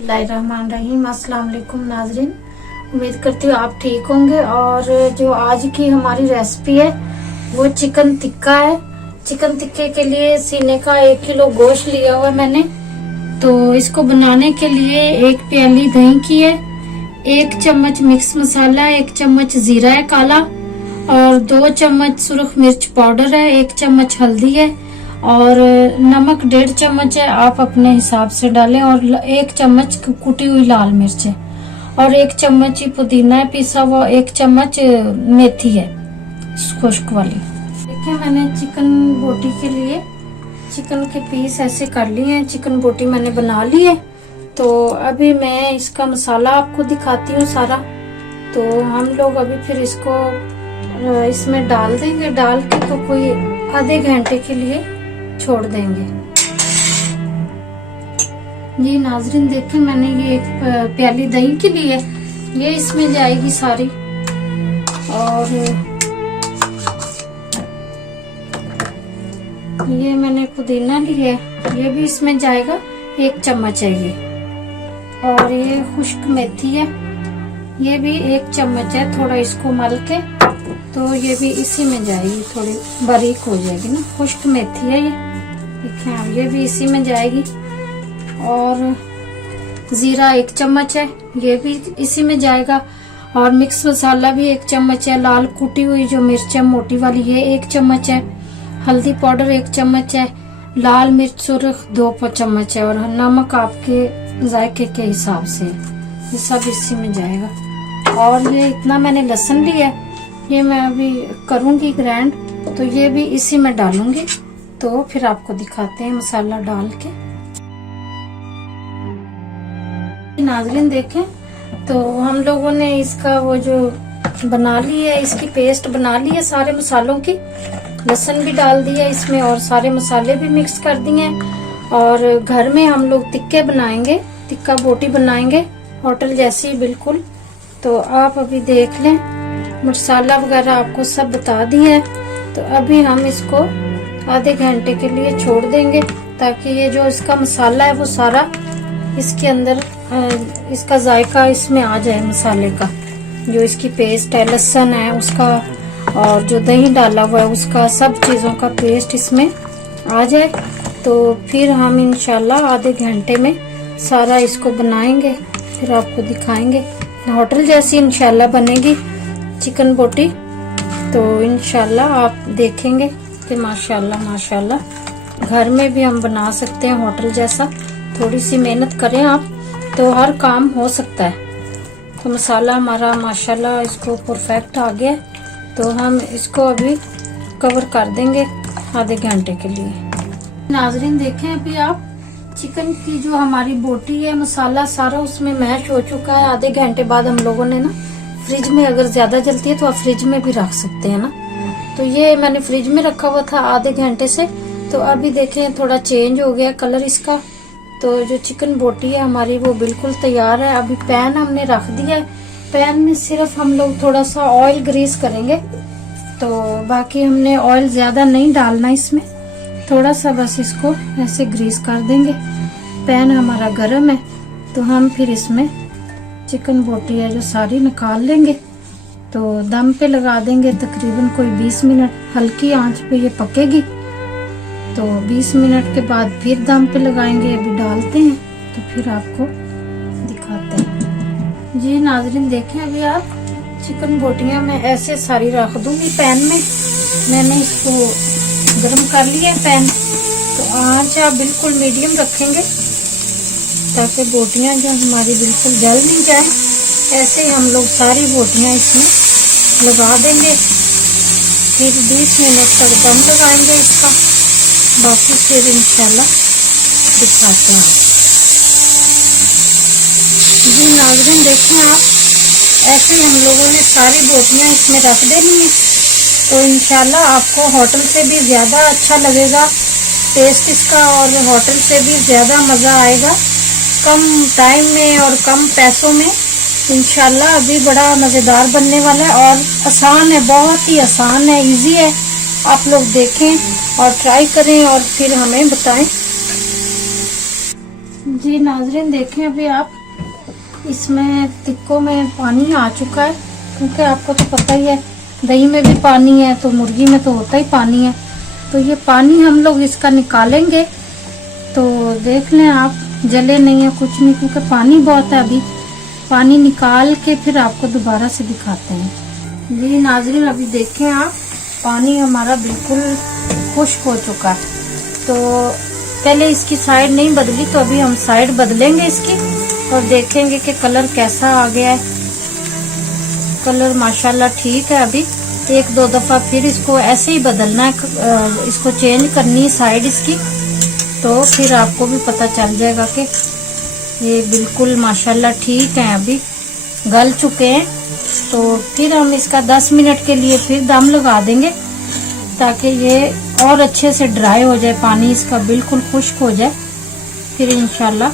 बिस्मिल्लाहिर्रहमानिर्रहीम। अस्सलाम वालेकुम नाजरीन, उम्मीद करती हूँ आप ठीक होंगे। और जो आज की हमारी रेसिपी है वो चिकन टिक्का है। चिकन टिक्के के लिए सीने का 1 किलो गोश्त लिया हुआ है मैंने। तो इसको बनाने के लिए 1 प्याली दही की है, 1 चम्मच मिक्स मसाला, 1 चम्मच जीरा है काला और 2 चम्मच सुरख मिर्च पाउडर है, 1 चम्मच हल्दी है और नमक 1.5 चम्मच है, आप अपने हिसाब से डालें। और 1 चम्मच कुटी हुई लाल मिर्च है और 1 चम्मच ही पुदीना है पिसा हुआ, 1 चम्मच मेथी है खुश्क वाली। देखिए मैंने चिकन बोटी के लिए चिकन के पीस ऐसे कर लिए हैं। चिकन बोटी मैंने बना ली है। तो अभी मैं इसका मसाला आपको दिखाती हूँ सारा। तो हम लोग अभी फिर इसको इसमें डाल देंगे। डाल के तो कोई आधे घंटे के लिए छोड़ देंगे। ये नाजरीन देखें मैंने ये 1 प्याली दही की ली है, ये इसमें जाएगी सारी। और ये मैंने पुदीना ली है, ये भी इसमें जाएगा, 1 चम्मच है ये। और ये खुश्क मेथी है, ये भी 1 चम्मच है। थोड़ा इसको मल के तो ये भी इसी में जाएगी, थोड़ी बारीक हो जाएगी ना। खुश्क मेथी है ये, देखें आप, ये भी इसी में जाएगी। और जीरा 1 चम्मच है, ये भी इसी में जाएगा। और मिक्स मसाला भी 1 चम्मच है। लाल कुटी हुई जो मिर्च है मोटी वाली, ये 1 चम्मच है। हल्दी पाउडर 1 चम्मच है। लाल मिर्च सुरख 2 चम्मच है। और नमक आपके जायके के हिसाब से, ये सब इसी में जाएगा। और ये इतना मैंने लहसुन लिया है, ये मैं अभी करूंगी ग्राइंड, तो ये भी इसी में डालूंगी। तो फिर आपको दिखाते हैं मसाला डाल के। नाज़रीन देखें, तो हम लोगों ने इसका वो जो बना ली है, इसकी पेस्ट बना ली है सारे मसालों की। लहसुन भी डाल दिया इसमें और सारे मसाले भी मिक्स कर दिए हैं। और घर में हम लोग टिक्के बनाएंगे, टिक्का बोटी बनाएंगे होटल जैसी बिल्कुल। तो आप अभी देख लें, मसाला वगैरह आपको सब बता दिया है। तो अभी हम इसको आधे घंटे के लिए छोड़ देंगे, ताकि ये जो इसका मसाला है वो सारा इसके अंदर, इसका जायका इसमें आ जाए मसाले का। जो इसकी पेस्ट है, लहसुन है उसका, और जो दही डाला हुआ है उसका, सब चीज़ों का पेस्ट इसमें आ जाए। तो फिर हम इंशाल्लाह आधे घंटे में सारा इसको बनाएंगे, फिर आपको दिखाएंगे। होटल जैसी इंशाल्लाह बनेगी चिकन बोटी। तो इंशाल्लाह आप देखेंगे कि माशाल्लाह माशाल्लाह घर में भी हम बना सकते हैं होटल जैसा। थोड़ी सी मेहनत करें आप तो हर काम हो सकता है। तो मसाला हमारा माशाल्लाह इसको परफेक्ट आ गया। तो हम इसको अभी कवर कर देंगे आधे घंटे के लिए। नाजरीन देखें, अभी आप चिकन की जो हमारी बोटी है, मसाला सारा उसमें मैश हो चुका है। आधे घंटे बाद हम लोगों ने ना फ्रिज में, अगर ज्यादा जलती है तो आप फ्रिज में भी रख सकते हैं ना। तो ये मैंने फ्रिज में रखा हुआ था आधे घंटे से। तो अभी देखें थोड़ा चेंज हो गया कलर इसका। तो जो चिकन बोटी है हमारी वो बिल्कुल तैयार है। अभी पैन हमने रख दिया है, पैन में सिर्फ हम लोग थोड़ा सा ऑयल ग्रीस करेंगे। तो बाकी हमने ऑयल ज्यादा नहीं डालना इसमें, थोड़ा सा बस इसको ऐसे ग्रीस कर देंगे। पैन हमारा गर्म है, तो हम फिर इसमें चिकन बोटी है जो सारी निकाल लेंगे। तो दम पे लगा देंगे तकरीबन कोई 20 मिनट, हल्की आंच पे ये पकेगी। तो 20 मिनट के बाद फिर दम पे लगाएंगे। अभी डालते हैं तो फिर आपको दिखाते हैं। जी नाजरीन देखें, अभी आप चिकन बोटियां मैं ऐसे सारी रख दूंगी पैन में। मैंने इसको गर्म कर लिया है पैन। तो आंच आप बिल्कुल मीडियम रखेंगे ताकि बोटियां जो हमारी बिल्कुल जल नहीं जाए। ऐसे ही हम लोग सारी बोटियां इसमें लगा देंगे। फिर 20 मिनट तक दम लगाएंगे इसका। बाकी फिर इंशाल्लाह दिखाते हैं। जी नाज़रीन देखें आप, ऐसे ही हम लोगों ने सारी बोटियां इसमें रख देनी है। तो इंशाल्लाह आपको होटल से भी ज़्यादा अच्छा लगेगा टेस्ट इसका, और होटल से भी ज़्यादा मज़ा आएगा कम टाइम में और कम पैसों में। इंशाल्लाह अभी बड़ा मज़ेदार बनने वाला है और आसान है, बहुत ही आसान है, इजी है। आप लोग देखें और ट्राई करें और फिर हमें बताएं। जी नाजरीन देखें, अभी आप इसमें टिक्कों में पानी आ चुका है, क्योंकि आपको तो पता ही है दही में भी पानी है तो मुर्गी में तो होता ही पानी है। तो ये पानी हम लोग इसका निकालेंगे, तो देख लें आप, जले नहीं है कुछ नहीं, क्योंकि पानी बहुत है। अभी पानी निकाल के फिर आपको दोबारा से दिखाते हैं। जी नाजरीन अभी देखें आप, पानी हमारा बिल्कुल खुश्क हो चुका है। तो पहले इसकी साइड नहीं बदली, तो अभी हम साइड बदलेंगे इसकी और देखेंगे कि कलर कैसा आ गया है। कलर माशाल्लाह ठीक है। अभी एक दो दफा फिर इसको ऐसे ही बदलना है, इसको चेंज करनी है साइड इसकी, तो फिर आपको भी पता चल जाएगा कि ये बिल्कुल माशाल्लाह ठीक है। अभी गल चुके हैं, तो फिर हम इसका 10 मिनट के लिए फिर दम लगा देंगे, ताकि ये और अच्छे से ड्राई हो जाए, पानी इसका बिल्कुल खुश्क हो जाए। फिर इंशाल्लाह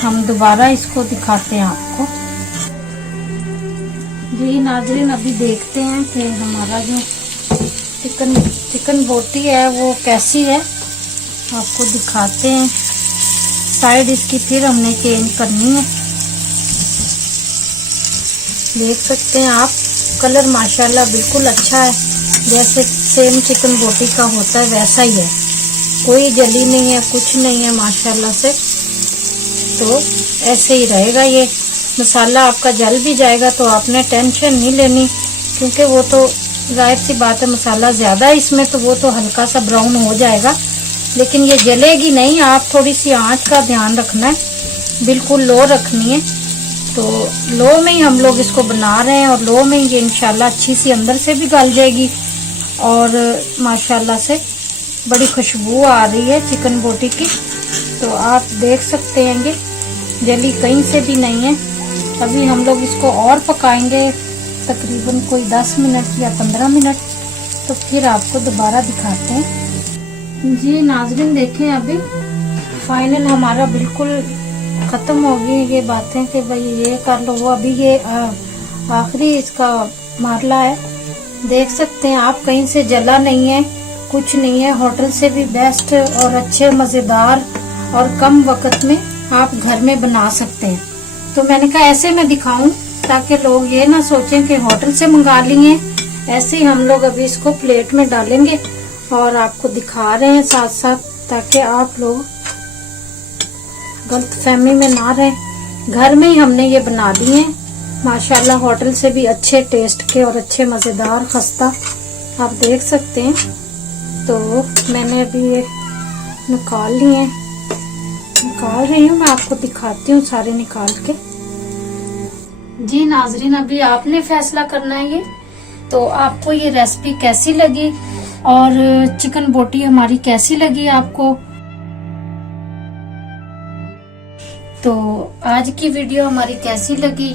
हम दोबारा इसको दिखाते हैं आपको। जी नाजरीन अभी देखते हैं कि हमारा जो चिकन बोटी है वो कैसी है, आपको दिखाते हैं। साइड इसकी फिर हमने चेंज करनी है। देख सकते हैं आप, कलर माशाल्लाह बिल्कुल अच्छा है, जैसे सेम चिकन बोटी का होता है वैसा ही है, कोई जली नहीं है, कुछ नहीं है माशाल्लाह से। तो ऐसे ही रहेगा। ये मसाला आपका जल भी जाएगा तो आपने टेंशन नहीं लेनी, क्योंकि वो तो जाहिर सी बात है मसाला ज्यादा है इसमें, तो वो तो हल्का सा ब्राउन हो जाएगा, लेकिन ये जलेगी नहीं। आप थोड़ी सी आंच का ध्यान रखना है, बिल्कुल लो रखनी है। तो लो में ही हम लोग इसको बना रहे हैं, और लो में ये इंशाल्लाह अच्छी सी अंदर से भी गल जाएगी, और माशाल्लाह से बड़ी खुशबू आ रही है चिकन बोटी की। तो आप देख सकते हैं ये जली कहीं से भी नहीं है। अभी हम लोग इसको और पकाएंगे तकरीबन कोई 10 मिनट या 15 मिनट, तो फिर आपको दोबारा दिखाते हैं। जी नाजरीन देखें, अभी फाइनल हमारा बिल्कुल खत्म हो गई ये बातें कि भाई ये कर लो वो। अभी ये आखिरी इसका मारला है, देख सकते हैं आप, कहीं से जला नहीं है, कुछ नहीं है। होटल से भी बेस्ट और अच्छे मजेदार और कम वक्त में आप घर में बना सकते हैं। तो मैंने कहा ऐसे मैं दिखाऊं, ताकि लोग ये ना सोचें कि होटल से मंगा लिए। ऐसे ही हम लोग अभी इसको प्लेट में डालेंगे और आपको दिखा रहे हैं साथ साथ, ताकि आप लोग गलतफहमी में ना रहें। घर में ही हमने ये बना लिए हैं माशाल्लाह, होटल से भी अच्छे टेस्ट के और अच्छे मजेदार खस्ता, आप देख सकते हैं। तो मैंने अभी ये निकाल लिए, निकाल रही हूँ, मैं आपको दिखाती हूँ सारे निकाल के। जी नाजरीन अभी आपने फैसला करना है ये, तो आपको ये रेसिपी कैसी लगी और चिकन बोटी हमारी कैसी लगी आपको। तो आज की वीडियो हमारी कैसी लगी